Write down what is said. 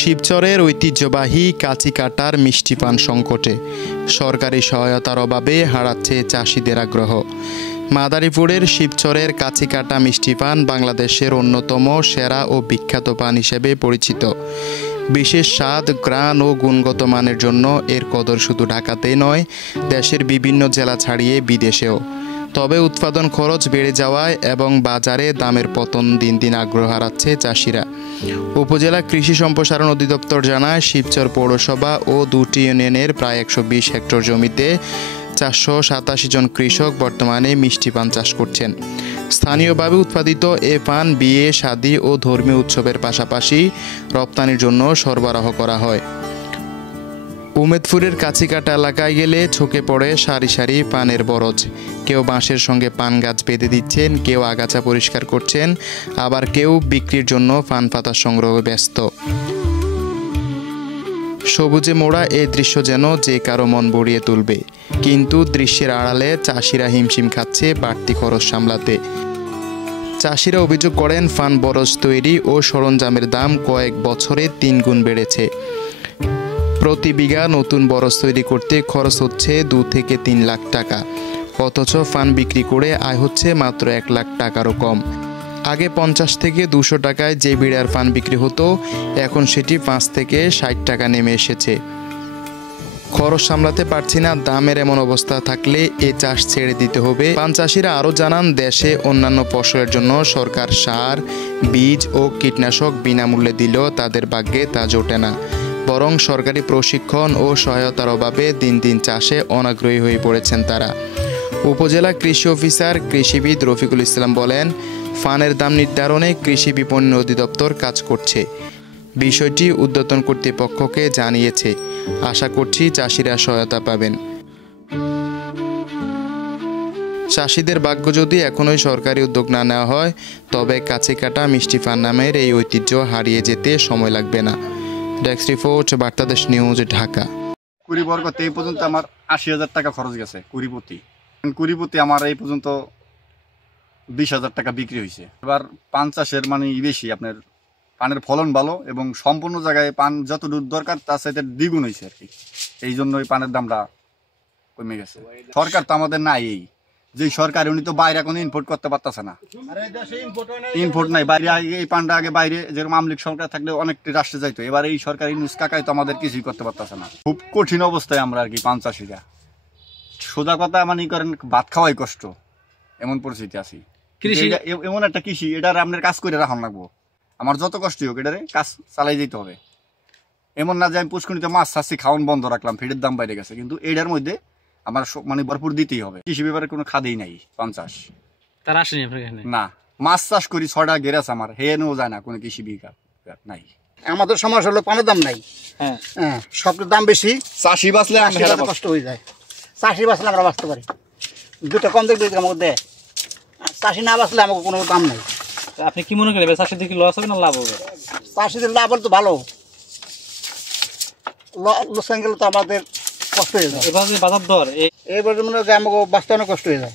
শিবচরের ঐতিহ্যবাহী কাঁচিকাটার মিষ্টি পান সংকটে সরকারি সহায়তার অভাবে হারাচ্ছে চাষিদের আগ্রহ। মাদারীপুরের শিবচরের কাঁচিকাটা মিষ্টি পান বাংলাদেশের অন্যতম সেরা ও বিখ্যাত পান হিসেবে পরিচিত। বিশেষ স্বাদ, ঘ্রাণ ও গুণগত মানের জন্য এর কদর শুধু ঢাকাতেই নয়, দেশের বিভিন্ন জেলা ছাড়িয়ে বিদেশেও। তবে উৎপাদন খরচ বেড়ে যাওয়ায় এবং বাজারে দামের পতন দিন দিন আগ্রহ হারাচ্ছে চাষিরা। উপজেলা কৃষি সম্প্রসারণ অধিদপ্তর জানায়, শিবচর পৌরসভা ও 2টি ইউনিয়নের প্রায় 120 হেক্টর জমিতে 487 জন কৃষক বর্তমানে মিষ্টি পান চাষ করছেন। স্থানীয়ভাবে উৎপাদিত এ পান বিয়ে, শাদী ও ধর্মীয় উৎসবের পাশাপাশি রপ্তানির জন্য সরবরাহ করা হয়। উমেদপুরের কাঁচিকাটা এলাকায় গেলে চোখে পড়ে সারি সারি পানের বরজ। কেউ বাঁশের সঙ্গে পান গাছ বেঁধে দিচ্ছেন, কেউ আগাছা পরিষ্কার করছেন, আবার কেউ বিক্রির জন্য পান পাতা সংগ্রহে ব্যস্ত। সবুজে মোড়া এই দৃশ্য যেন যে কারো মন ভরিয়ে তুলবে, কিন্তু দৃশ্যের আড়ালে চাষিরা হিমশিম খাচ্ছে বাড়তি খরচ সামলাতে। চাষিরা অভিযোগ করেন, পান বরজ তৈরি ও সরঞ্জামের দাম কয়েক বছরে 3 গুণ বেড়েছে। প্রতি বিঘা নতুন বরজ তৈরি করতে খরচ হচ্ছে 2 থেকে 3 লাখ টাকা, অথচ পান বিক্রি করে আয় হচ্ছে মাত্র 1 লাখ টাকারও কম। আগে 50 থেকে 200 টাকায় যে বিড়ার পান বিক্রি হতো, এখন সেটি 5 থেকে 60 টাকা নেমে এসেছে। খরচ সামলাতে পারছি না, দামের এমন অবস্থা থাকলে এ চাষ ছেড়ে দিতে হবে। পান চাষিরা আরও জানান, দেশে অন্যান্য ফসলের জন্য সরকার সার, বীজ ও কীটনাশক বিনামূল্যে দিলেও তাদের ভাগ্যে তা জোটে না, বরং সরকারি প্রশিক্ষণ ও সহায়তার অভাবে দিন দিন চাষে অনাগ্রহী হয়ে পড়েছেন তারা। উপজেলা কৃষি অফিসার কৃষিবিদ রফিকুল ইসলাম বলেন, পানের দাম নির্ধারণে কৃষি বিপণন অধিদপ্তর কাজ করছে। বিষয়টি ঊর্ধ্বতন কর্তৃপক্ষকে জানিয়েছে। আশা করছি চাষিরা সহায়তা পাবেন। চাষিদের ভাগ্য যদি এখনোই সরকারি উদ্যোগ না নেওয়া হয়, তবে কাঁচিকাটা মিষ্টি পান নামের এই ঐতিহ্য হারিয়ে যেতে সময় লাগবে না। ডেস্ক রিপোর্ট, বার্তাদেশ নিউজ, ঢাকা। কুড়ি বর্গতে এই পর্যন্ত আমার 80,000 টাকা খরচ গেছে। কুড়িপতি আমার এই পর্যন্ত 20,000 টাকা বিক্রি হয়েছে। এবার পান চাষের মানে বেশি, আপনার পানের ফলন ভালো এবং সম্পূর্ণ জায়গায় পান যতটুকু দরকার তার সাথে দ্বিগুণ হয়েছে আর কি। এই জন্য এই পানের দামটা কমে গেছে। সরকার তো আমাদের নাই, এই যে সরকার উনি তো বাইরে কোনো ইম্পোর্ট করতে পারতেছে না, ইম্পোর্ট নাই বাইরে। এই পানটা আগে বাইরে যেরকম আমলিক সরকার থাকলে অনেকটি রাষ্ট্রে যাইতো, এবার এই সরকারি নিউজ কাকাই তো আমাদের কিছুই করতে পারতেছে না। খুব কঠিন অবস্থায় আমরা আর কি পান চাষিরা। সোজা কথা মানে করেন, ভাত খাওয়াই কষ্ট, এমন পরিস্থিতি আছি। এমন একটা কৃষি, এটার আপনার কাজ করে রাখান লাগবো। আমার যত কষ্টই হোক এটারে কাজ চালাই যেতে হবে। এমন না যে আমি পুষ্করিতে মাছ চাষি খাওয়ান বন্ধ রাখলাম, ফিডের দাম বাইরে গেছে, কিন্তু এটার মধ্যে আমার মানে ভরপুর দিতেই হবে। কৃষি ব্যাপারে কোনো খাদেই নাই পান চাষ। তারা আসেনি আপনার এখানে? না, মাছ চাষ করি 6টা গেরাস আমার, হেয়ে নেওয়া যায় না কোনো কৃষি বিঘা নাই। আমাদের সমস্যা হলো পানের দাম নাই। হ্যাঁ, সবটার দাম বেশি। চাষি বাঁচলে কষ্ট হয়ে যায়। চাষি বাঁচলে আমরা বাঁচতে পারি, দুটো কম দেখবে আমাকে দেয়। চাষি না বাঁচলে আমাকে কোনো দাম নেই। আপনি কি মনে করেন, চাষিদের কি লস হবে না লাভ হবে? চাষিদের লাভ হলে তো ভালো, লোকসান গেলে তো আমাদের কষ্ট হয়ে যায়। এবার বাজার দর এবার মনে হয় আমাকে বাঁচতে অনেক কষ্ট হয়ে যায়।